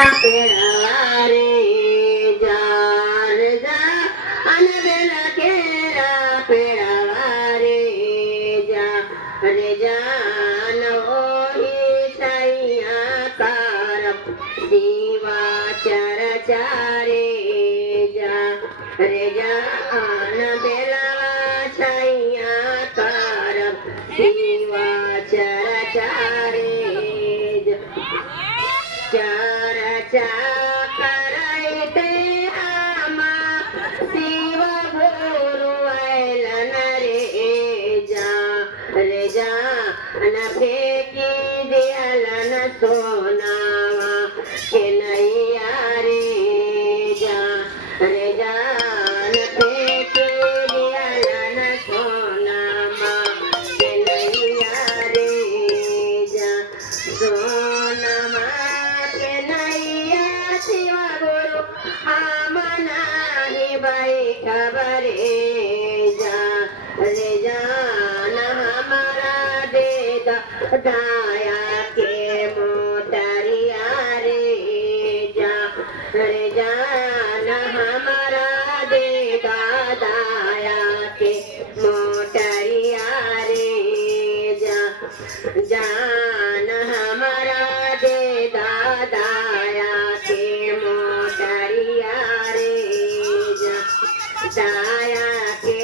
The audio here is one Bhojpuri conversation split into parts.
पेड़वा रे जान जा अनबेल केरा पेड़वा रे जान ओही छैया कारप दीवा चर्चा रे जान बेलवा छैया कारप दीवा चर्चा रे चर्चा करैते आमा शिव गुरु ऐलन रे जान फेंकी दियलन सोनावा के नैया रे जान फेंकी दियलन सोनावा के नैया रे सोनावा के नैया शिव गुरु आमना ही बैठबरे जान हमारा दे दाया के मोटरिया रे जान हमारा दे दाया के मोटरिया रे जान हमारा दे दाया के मोटरिया रे दाया के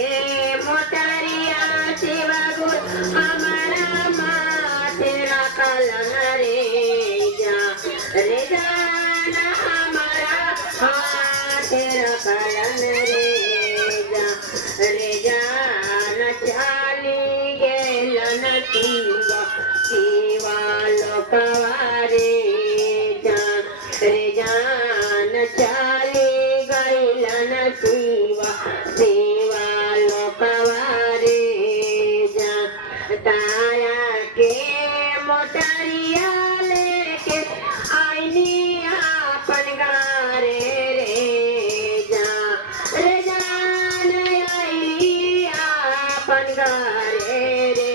मोटरिया शिव गुरु हमारा माथे रखल रे जान हमारा हाथे रखल रे जान चाली गेलन शिवा लोकवा रे जान चाली गैलन शिवा लोकवा रे दाया के मोटरिया लेके आईनी अपन गारे रे जान आई अपन गारे रे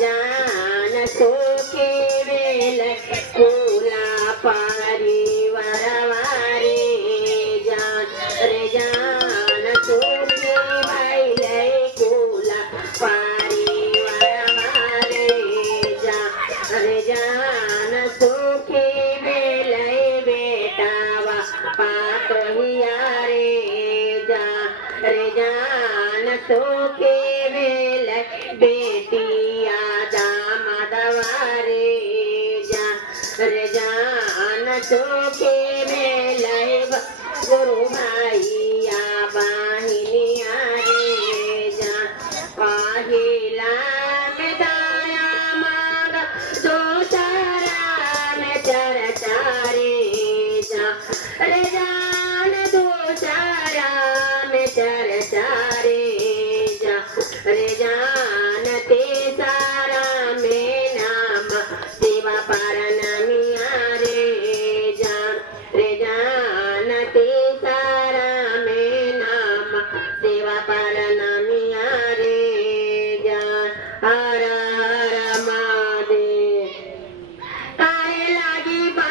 जान सोके बेल कुला परिवारवा रे जान सोके भैले कुला परिवारवा रे जान सोके बेले बेटावा पातहिया रे जान सोके बेले बेटिया दामदवा रे जान सोके बेले गुरु भाई